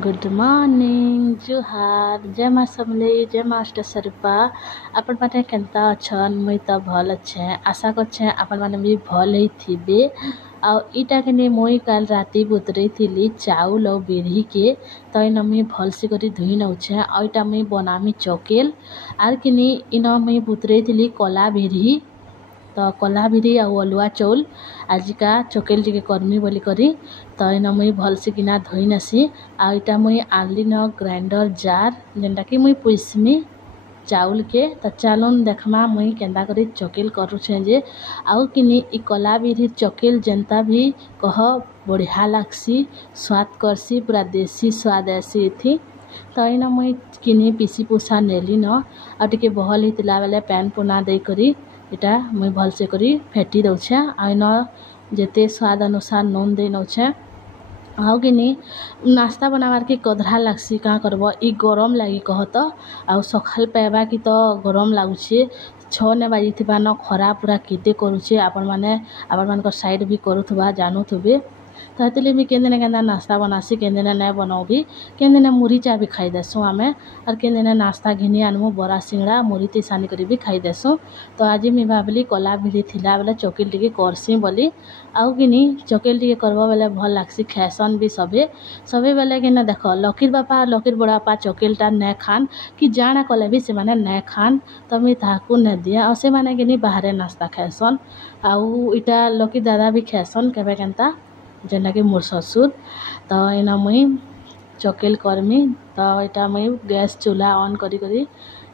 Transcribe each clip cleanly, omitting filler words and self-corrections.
Good morning जुहार जय माँ समलेई जय माँ अष्टस्वरूपा आपण माने केनता अछन मुई तो भल अच्छे आशा करछे आपण माने भी भल ही थिबे आ इटा के मुई काल राती बुतरे थिली चाउल और बिरही के तो इन मुई भल से करी धुई नउछे आ इटा मुई बनामी चकेल आर किनी इन मुई बुतरे थिली कला बिरही तो कला बिरी आ अलुआ चाउल आजिका चकेल टिके करमी बोली करी तो इन मुई भल से किना धोई नसी आ इटा मुई आनली न ग्राइंडर जार जेनटा कि मुई पुइसमी चाउल के तो चलून देखमा मुई केंदा करी चकेल करूछे जे आउ किनी इ कला बिरी चकेल जनता भी कह बढ़िया लागसी स्वाद करसी पूरा देसी स्वाद ऐसी थी तो इन मुई किनी पीसी पुसा नेली न आ टिके बहल हितला बेले पैन पुना दे करी इटा मुई भल से करी फेटी दउछे आ इन जेते स्वाद अनुसार नून दे नउछे आउ किनी नाश्ता बनावार के कदरा लागसी का करबो इ गरम लागी कहत आ सखाल पाइबा कि तो गरम लागुछे 6 ने बाजी थिबा न खरा पूरा केते करूछे आपण मानकर साइड भी करूथबा जानूथबे तो हेतले भी केंदे केंदा नाश्ता बनासी केंदे ने बनाओबी केंदे ने मुरी चा भी खाई देसु आमे और केंदे ने नाश्ता घिनी आनमु बरा सिंगड़ा मुरी तिसानी करी भी खाई देसु तो आज मी भाबली कला भिड़ी थिला बेले चकेल टिके करसी बोली आउ किनी चकेल टिके करबो बेले भल लागसी खैसन भी सबे बेले किने देखो लकीर बापा लकीर बड़ापा चकेलटा ने खान कि जाना कले भी से माने ने खान तो मी ताकू ने दिया और से माने किनी बाहरे नाश्ता खैसन आउ इटा लकीर दादा भी खैसन केबे केनता जेना कि मोर ससुर तो इन मुई चकेल करमी तो इटा मुई गैस चूल्हा ऑन करी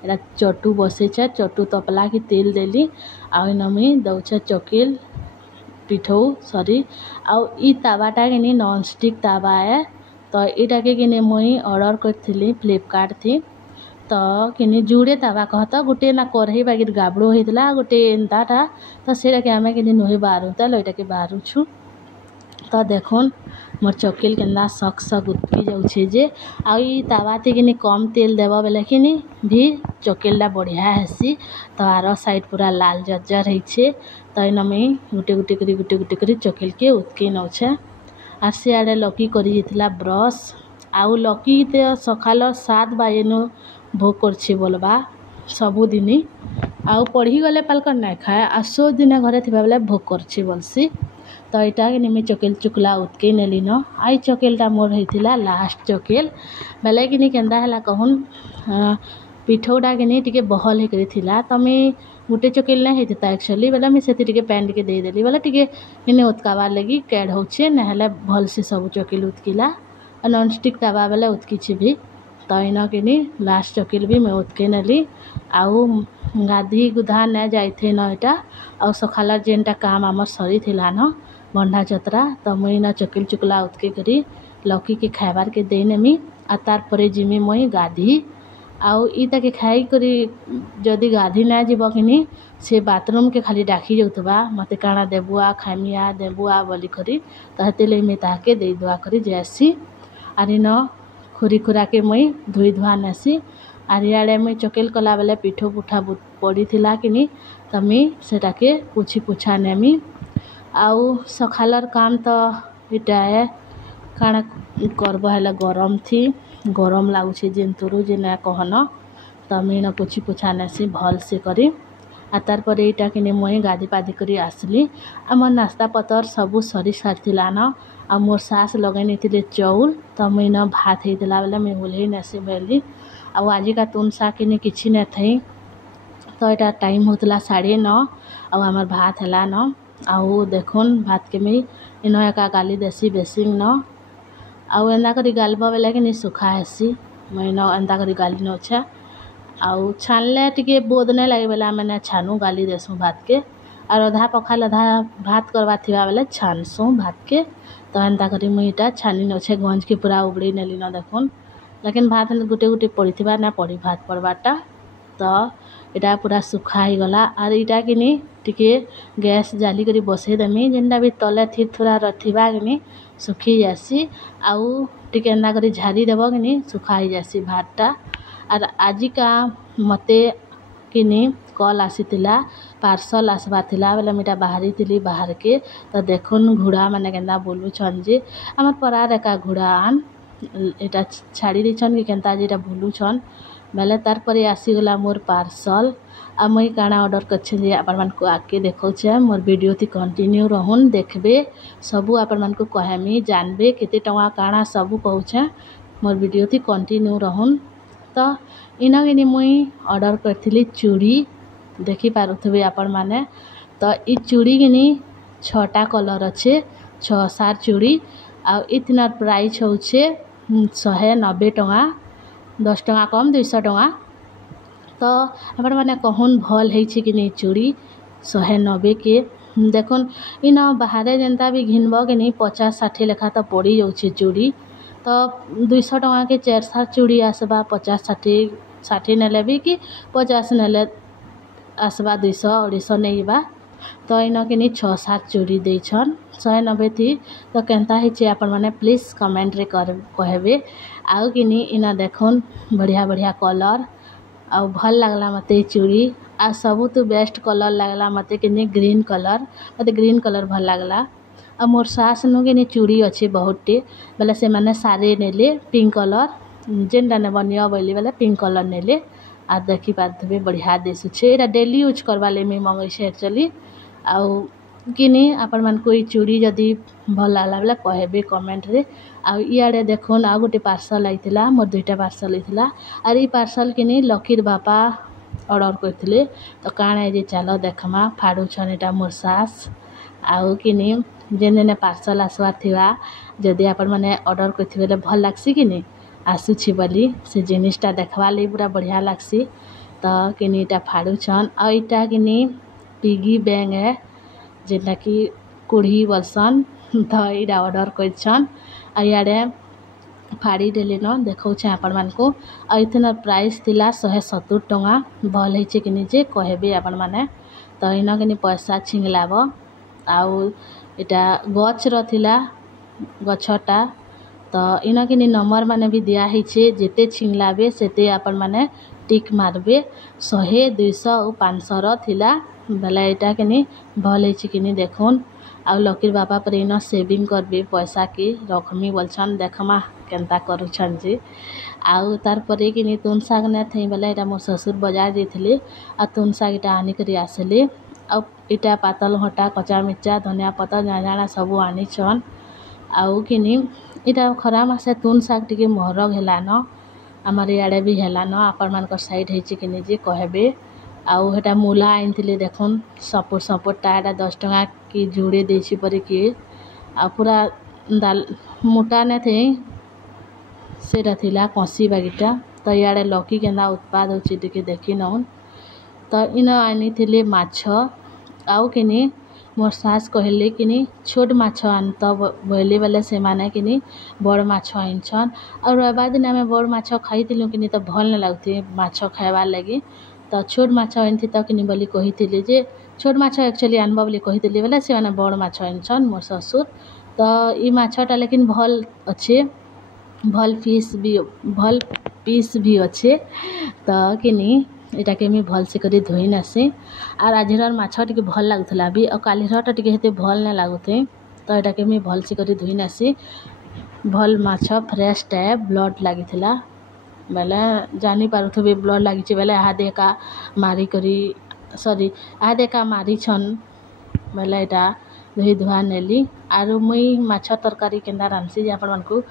एटा चटू बसे चटू तपला कि तेल देली आ इन मुई दउछे चकेल पिठौ सरी आ इ तावाटा किनी नॉन स्टिक तावा है तो इटा के किनी मुई ऑर्डर करथिली फ्लिपकार्ट थी तो किनी जुड़े तावा कहत गोटे ना करही बागिर गाबड़ो हेतला गोटे एंताटा तो सेटा के आमे किनी नोही बारू त लइटा के बारू छु तो देखुन मोर चकेल केंदा सक उतकी जाउछे जे आ इ तावाते किनी कम तेल देबा बेले किनी भी चकेलटा बढ़िया हेसी तो आरो साइड पूरा लाल जज्जर हेछे तो इन में गुटे करी चकेल के उतकी नउछे आर से आडे लकी करी हितला ब्रश आउ लकी ते सखाल 7 बजेनु भोग करछे बोलबा सबुदिनी आउ पढ़ी गले पालकर ना खाए आ 100 दिन घरे थिबा बेले भोग करछे बोलसी तो इटा के निमे चकेल चुकला उतके नेली न आई चकेलटा मोर हेतिला लास्ट चकेल बेले किनी केंदा हला कहून पिठौटा किनी टिके बहल हेकरी थिला तो मी गुटे चकेल ना हेतिता एक्चुअली बेले मी सेति टिके पैन टिके दे देली बेले टिके किनी उतकावा लगी कैड होछे नहले भल से सब चकेल उतकिला नॉन स्टिक तावा बेले उतकिछि भी तो इन किनी लास्ट चकेल भी मैं उतके नेली आउ गाधी गुधा न जाइथे न इटा आउ सखाला जेनटा काम हमर सरी थिला न बंडा चतरा तो मुई न चकेल चुकला उतके करी लौकी के खाइबार के दे नेमी आ तार परे जिमी मुई गाधी आउ इता के खाई करी जदी गाधी ना जीव किनी से बाथरूम के खाली डाकी जाउतबा मते काना देबुआ खामिया देबुआ बोली करी तो हेतेले मी ताके दे दुआ करी जैसी आरी न खुरी खुरा के मुई धुई धुआ नेसी आरियाड़े मुई चकेल कला बेले पिठो पुठा पड़ी थिला किनी तमी सेटा के पुछा नेमी आउ सखालर काम तो इटा है काना करबो हेला गरम लागुछे जेंतुरु जे ना कहन तमी न पुछा नेसी भल से करी आ तार पर इटा किनी मुई गादी पादी करी आसली आमर नाश्ता पतर सबु सरी सारथिला न आ मोर सास लगैनी थिले चाउल तो मुई न भात हेतिला बेले मुई ओल्हे नेसी बेली आ आजी का तुन सा किनी किछि न थई तो इटा टाइम होतला 9:30 आ हमर भात हला न आउ देखुन भात के मी इन एका गाली देसी बेसिंग न आउ एंदा करी गालबा बेले कि सुखा हेसी मैं न एंदा करी गाली न छे आउ छानले टिके बोदने लागे बेला मैंने छानू गाली देसु भात के और आधा पखाल आधा भात करवा थिबा बेले छानसु भात के तो एंदा करी मुई इटा छानी न छे गंज के पूरा उबड़ी नेली न देखुन लेकिन भात गुटे पड़ी थिबा ना पड़ी भात पड़वाटा तो इटा पूरा सुखा ही गला और इटा किनी टिके गैस जाली करी बसे देमी जेनटा भी तले थिर थोड़ा रथिबा किनी सुखी जासी आउ टिके एंदा करी झारी देबो किनी सुखा ही जासी भातटा और आजी का मते किनी कल आसीतिला पार्सल आसबार थिला बेले मिटा बाहरी थिली बाहर के तो देखुन घोड़ा माने केंदा बोलु छन जे हमर परार एका घोड़ा आन एटा छाड़ी देछन कि केनता जेटा भूलुछन बेले तार परे आसीगला मोर पार्सल आ मुई काଣା ऑर्डर करछे जे आपण मानकु आके देखौछे मोर वीडियो ती कंटिन्यू रहन देखबे सबु आपण मानकु कहमी जानबे केते टंका काଣା सबु कहूछे मोर वीडियो ती कंटिन्यू रहन। तो इनगिनी मुई ऑर्डर करथिली चूड़ी देखि पारुथबे आपण माने। तो ई चूड़ी गिनी 6टा कलर अच्छे 6-7 चूड़ी आ इतना प्राइस होछे 190 टंका 10 टंका कम 200 टंका। तो आपण माने कहून भल हेछि कि नहीं चूड़ी 190 के देखुन इन बाहर जेनता भी घिनब कि नहीं 50-60 लेखा तो पड़ी जाउछे चूड़ी। तो 200 टंका के 4-7 चूड़ी आसबा 50-60 नेले भी कि 50 नेले आसबा 200-250 नेइबा। तो इन कि 6-7 चूड़ी देछन 190 थी। तो केनता हेछि आपण माने प्लीज कमेंट रे कहबे आउ कि इन देखुन बढ़िया बढ़िया कलर आ भल लागला मते चूड़ी आ सबु तो बेस्ट कलर लागला मते कि ग्रीन कलर मते ग्रीन कलर भल लागला। आ मोर सास नु कि चूड़ी अच्छे बहुतटे बेले से माने सारे नेले पिंक कलर जेनटा ने बनिया बोली बेले पिंक कलर नेले आ देखि पाथबे बढ़िया दिसुछे एटा डेली यूज करबा ले मी मंगैछे एक्चुअली आउ किनी आपण मान कोई चूड़ी जदी भल लागला बेले कहबे कमेंट रे। आ इयाडे देखुन आ गोटे पार्सल आइतिला मोर 2टा पार्सल आइतिला आर ई पार्सल किनी लकीर बापा ऑर्डर करथिले। तो काणे जे चलो देखमा फाडू छन एटा मोर सास आउ किनी जेने पार्सल आसवार थिबा जदी आपण माने ऑर्डर करथिबे ले भल लागसी किनी आसुछि बोली से जिनिसटा देखबा ले पूरा बढ़िया लागसी। तो किनी एटा फाडू छन आ इटा किनी पिगी बैंक है जेटा कि कुड़ी बलसन। तो इटा ऑर्डर करछन आ याडे फाड़ी देले न देखौछे आपण मानकु आ इतना प्राइस थिला 170 टंका भल हेछि कि जे कहबे आपण माने। तो इन कि पैसा छिंगलाब आउ इटा गछ र थिला गछटा। तो इन कि नंबर माने भी दिया हेछि जेते छिंगलाबे सेते आपण माने टिक मारबे 100 200 और 500 र थिला बेले इटा कि भल हेछि कि देखुन आउ लकीर बापा पर इन सेविंग करबे पैसा की रखमी बोलछन देखमा केनता करूछन जी। आउ तार परे कि तुन साग ने थई बेले इटा मोर ससुर बाजार जेथिले आ तुन साग इटा आनी करी आसले आ इटा पातल घटा कच्चा मिर्चा धनिया पत्ता जाना सब आनी छन। आउ किनी इटा खरा मासे तुन साग टिके महरग हेला न आमार याडे भी हेला न आपण मानकर साइड हेछि कि जे कहबे। आउ हेटा मूला आइनथिले देखुन सपोर्ट एटा 10 टंका की जोड़े देछि परे कि आ पूरा दाल मोटा ने थे सेटा थिला कसी बागीटा। तो याडे लकी केना उत्पाद होछि टिके देखि नउन। तो इन आनिथिले माछ आउ किनी मोर सास कहले किनी छोट माछ आनत बोले बेले से माने किनी बड़ माछ आइनछन और बाद दिन हमें बड़ माछ खाइथिलु किनी तो भल न लागथि माछ खाइबा लागि। तो छोट माछ आइनथि त किनी बोली कहिथिले जे छोट माछ एक्चुअली आनबा बोली कहिथिले बेले से माने बड़ माछ आइनछन मोर ससुर। तो ई माछटा लेकिन भल अच्छे भल पीस भी अच्छे। तो किनी एटा के मी भल से करी धोई नसे आर आजिर माछ टिके भल लागथला भी और कालीरटा टिके हेते भल न लागुथे। तो एटा के मी भल से करी धोई नसे भल माछ फ्रेश टाइप ब्लड लागिथला बेले जानी पारुथबे ब्लड लागिचे बेले हादेका मारी करी सॉरी आदेका मारी छन बेले एटा धोई धुआ नेली आरो मुई माछ तरकारी केनदा रानसी जे आपण मानकु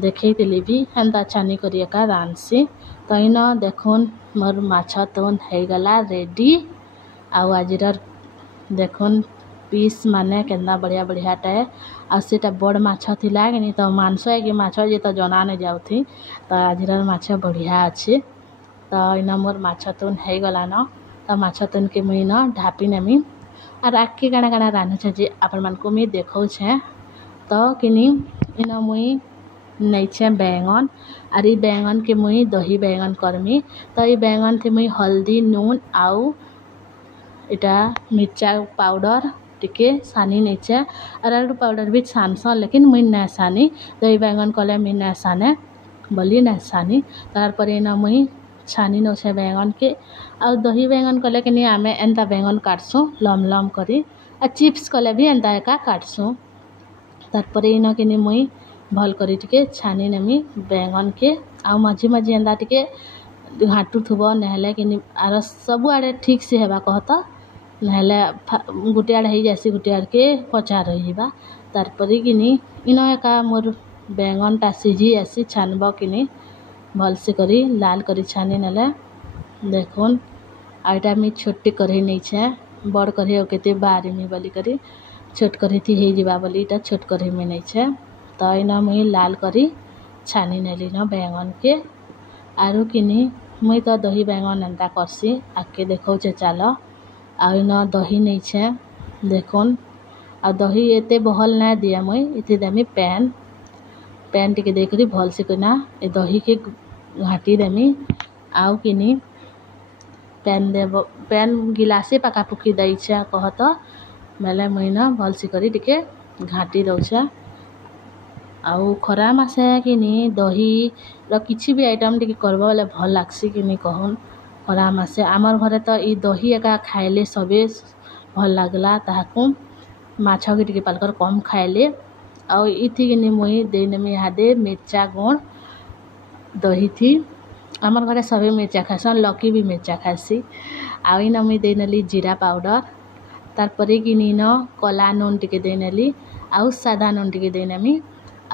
देखैतिली भी हेंता छानी करी एका रानसी। तो इन देखुन मोर माछ तोन हे गला रेडी आउ आजिर देखुन पीस माने केनदा बढ़िया बढ़िया टाए आ सेटा बड़ माछ थिला कि तो मांस है कि माछ जे तो जना ने जाउथि। तो आजिर माछ बढ़िया अच्छे। तो इन मोर माछ तोन हे गला न तो माछ तोन के मुई न ढापी नेमी आर आके काना काना रान्हुछ जे आपण मानकु मी देखौछे। तो किनी इन मुई नैछे बैंगन आर ई बैंगन के मुई दही बैंगन करमी। तो ई बैंगन थे मुई हल्दी नून आउ इटा मिर्चा पाउडर टिके सानी नैछे आर आलू पाउडर भी सानस लेकिन मुई न सानी दही बैंगन कले मुई न साने बोली न सानी। तार पर इन मुई छानी नौछे बैंगन के आउ दही बैंगन कले कि आमे एंता बैंगन काटसु लम लम करी आ चिप्स कले भी एंता एका काटसु। तार पर इन कि मुई भल करी टिके छानी नेमी बैंगन के आ मझी मझी एंदा टिके घाटू थुबो नहले कि आर सब आड़े ठीक से हेबा कहत नहले गुटे आड़े हो जासी गुटे आड़ के कचा रहीबा तारपरे कि इन एका मोर बैंगनटा सीझी आसी छानब कि भलसे करी लाल करी छानी नेले देखुन आईटा मी छोटी कढ़ई नहीं छे बड़ कढ़ई और केते बारीमी बोली करी छोट कढ़ई थी हे जीवा बोली इटा छोट कढ़ई में नहीं छे तो इना मुई लाल करी छानी नेली न बैंगन के आरु किनी मुई तो दही बैंगन एंता करसी आके देखौचे चाल आ इन दही नहीं छे देखुन आ दही एते बहल ना दिया मुई इति देमी पैन टिके देखरी भल से कना ए दही के घाटी देमी आउ किनी पैन गिलासे पकापुकी दै छे कहत बेले मुई न भल से करी टिके घाटी दौछे आउ खरा मासे किनी दही र किछि भी आइटम टिके करबो बेले भल लागसी किनी कहन खरा मासे आमर घरे तो ई दही एका खाइले सबे भल लागला ताहाकु माछ के टिके पालकर कम खाइले आउ इथि किनी मुई देनेमी हादे मिर्चा गुण दही थी आमर घरे सबे मिर्चा खासन लकी भी मिर्चा खासी आउ इन मुई देनेली जीरा पाउडर तारपरे किनी न कला नून टिके देनेली आउ सादा नून टिके देनेमी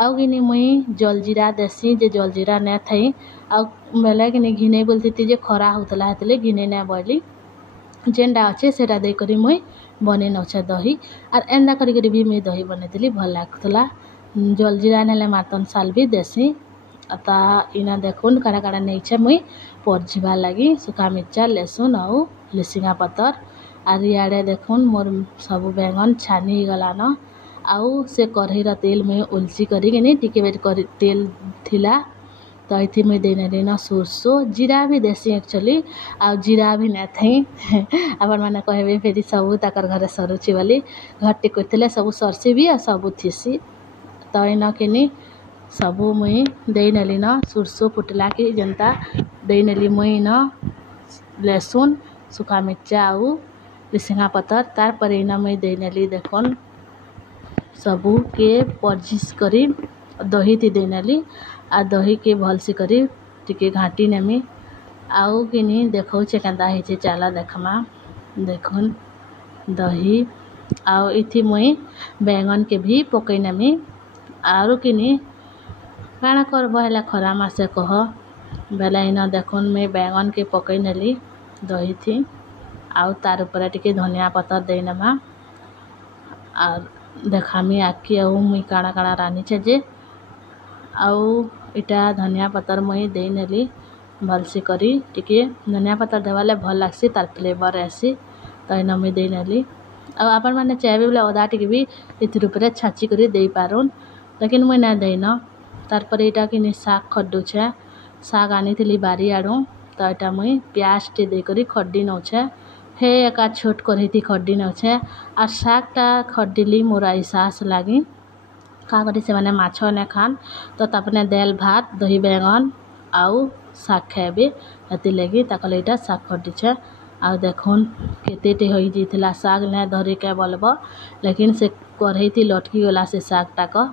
आउ किनी मुई जलजीरा देसी जे जलजीरा ने थई आउ बेले किनी घिने बोलती जे खरा होतला हेतले घिने ना बोली जेंडा अच्छे सेटा दे करी मुई बने नछे दही और एंदा करी भी मुई दही बनेतली भल लागतला जलजीरा नेले मातन साल भी देसी अता इना देखुन काड़ा काड़ा नहीं छे मुई परझिबा लगी सुखा मिर्चा लहसुन आउ लिसिंगा पतर आर इयाड़े देखुन मोर सब बैंगन छानी गला न आउ से कढ़ईर तेल मुई उलची करी कि टिके बेट कर तेल थिला तो इथि मुई देनेली न सोरसो जीरा भी देसी एक्चुअली आ जीरा भी ना थई अपन माने कहबे फेरी सब ताकर घरे सरुची वाली घट्टी कोइतले सब सरसी भी आ सब थिसी तो इन किनी सब मुई देनेली न सोरसो फुटला कि जनता देनेली मुई न लहसुन सुखा मिर्चा आउ लिसिंगा पतर तार पर इन मुई देनेली देखन सबू के परजिस करी दही थी देनेली आ दही के भल से करी टिके घाटी नेमी आउ किनी देखौचे केंता हिचे चाला देखमा देखुन दही आउ इथि मुई बैंगन के भी पकई नेमी आरु किनी काना करबो हेला खरा मासे कह बेला इन देखुन मुई बैंगन के पकई नेली दही थी आउ तार ऊपर टिके धनिया पतर दे नेमा और देखामी आखी आउ मुई काना काना रानी छे जे आउ इटा धनिया पतर मुई दे नेली भल से करी टिके धनिया पतर देवाले भल लागसी तार फ्लेवर आसी तो इन मुई दे नेली आ अपन माने चाहबे बोले अदा टिके भी इतिर ऊपर छाची करी दे पारुन लेकिन मुई ना देना तार पर इटा किनी साग खड्डू छे साग आनी थिली बारी आडू तो इटा मुई प्याज टे दे करी खड्डी नौछे हे एका छोट करी थी खड्डी नौछे आ सागटा खड्डीली मोरा सास लागी का करी से माने माछ ने खान तो तपने दाल भात दही बैंगन आउ साग खाइबे हेती लगी ताकले इटा साग खड्डी छे आ देखुन केतेटे होई जितला साग ने धरे के बोलबो लेकिन से कढ़ई थी लटकी गला से सागटा क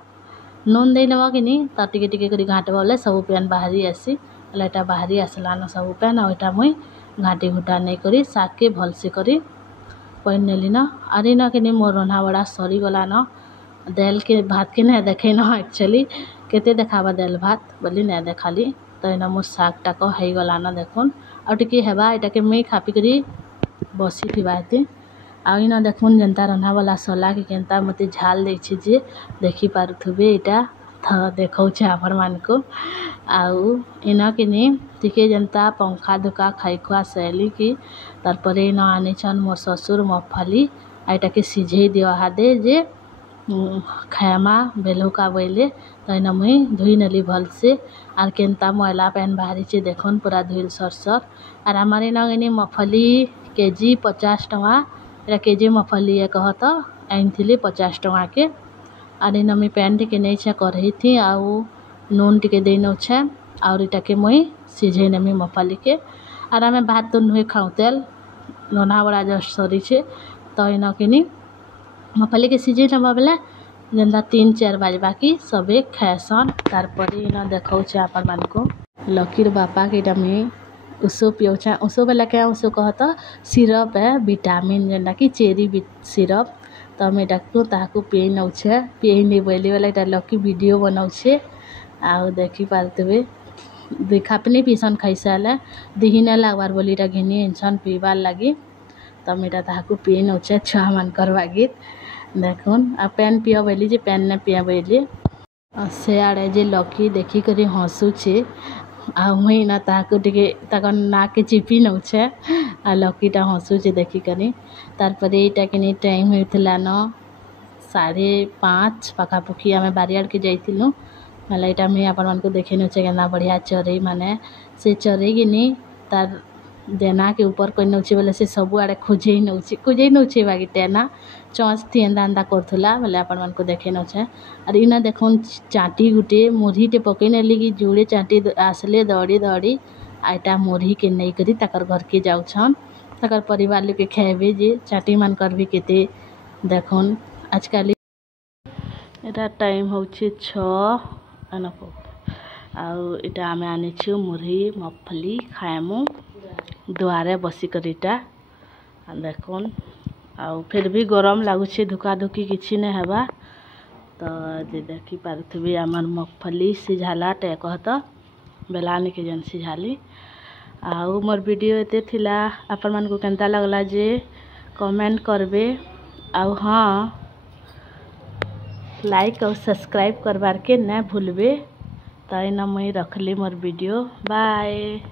नून दे नेबो किनी त टिके टिके करी घाटबो बोले सब पेन बाहरी आसी लेटा बाहरी आसला न सब पेन ओटा मुई घाटी घुटा नहीं करी साग के भल से करी पैन नेली न आरी न किनी मोर रन्हा बड़ा सरी गला न दाल के भात के ना देखे न एक्चुअली केते देखाबा दाल भात बोली ना देखाली तो इन मोर सागटा को है गला न देखुन आ टिके हेबा इटा के मुई खापी करी बसी थिबा हेती आ इन देखुन जनता रन्हा वाला सला के केनता मते झाल दे छी जे देखि पारुथबे इटा थ देखौछे आपन मान को आउ इन किनी टिके जनता पंखा दुका खाई खुआ सैली की तारपरे इन आनी छन मोर ससुर मफली आइटा के सिझे दियो हादे जे खायामा बेलुका बोले तो इन मुई धुई नेली भल से आर केनता मैला पैन बाहरी चे देखुन पूरा धुल सरसर आर हमारे नगनी मफली केजी 50 टका एरा केजी मफली कहत आइन थिली 50 टका के आर इन मुई पैन टिके नहीं छे कढ़ई थी आउ नून टिके देनो छे और इटा के मुई सिझे नेमी मफली के आर हमें भात तो नुई खाऊ तेल रन्हा बड़ा जस्ट सरी छे तो इन किनी मफली के सिझे नेबा बेले जेनता 3-4 बजबा की सबे खाएसन। तारपर इना देखाऊे आपण मानको लकीर बापा के इटा में उसो पियोछे। उसो बेला क्या उसो कहता सिरप है विटामिन जेनता कि चेरी सिरप तो हम एटाको ताहाको पिए नौछे पिए नहीं बोली वाला इटा लकी वीडियो बनाउछे। आउ देखि पारतबे देखा अपने पीसन खाई साले दिहिना लागबार बोली इटा घिनी इंसान पीबार लगी तो हम इटा ताहाको पिए नौछे छुआ मान करवा गीत देखुन आ पेन पिया बोली जे पेन ने पिया बोली से आड़े जे लकी देखी करी हंसुछे आ मुई ना ताको टिके ताको नाक के चिपी नौछे आ लकीटा हंसुछे देखी करी। तारपर एटा के टाइम होइतला न 5:30 पाखापुखी आमे बारियाड़ के जाइतिलु माला एटा में आपण मानको देखै नौछे केना बढ़िया चरे माने से चरे गिनी तार देना के ऊपर कोइ नौछे बोले से सबु आड़े खोजे नौछे बागी टेना चौंच तिंदा अंदा करथुला बोले आपण मानको देखै नौछे। और इना देखुन चाटी गुटे मुरहीटे पकै नेली कि जोड़े चाटी आसले दौड़ी आइटा मुरही के नहीं करी तकर घर के जाउछन तकर परिवार लोग के खाइबे जे चाटी मान कर भी केते देखुन आजकल एटा टाइम होउछे 6 अनको आउ इटा आमे आने छु मुरही मफली खाएमु दुआरे बसी करीटा देखुन आउ फिर भी गरम लागुछे धुका धुकी किछि ने हेबा तो जे देखि पारथबे हमर मफली सिझाला टे कहता बेलाने के जन सिझाली। आउ मोर वीडियो एते थिला आपण मानको केनता लागला जे कमेंट करबे आउ हाँ लाइक और सब्सक्राइब करबार के न भूलबे। ताई न मुई रखली मोर वीडियो बाय।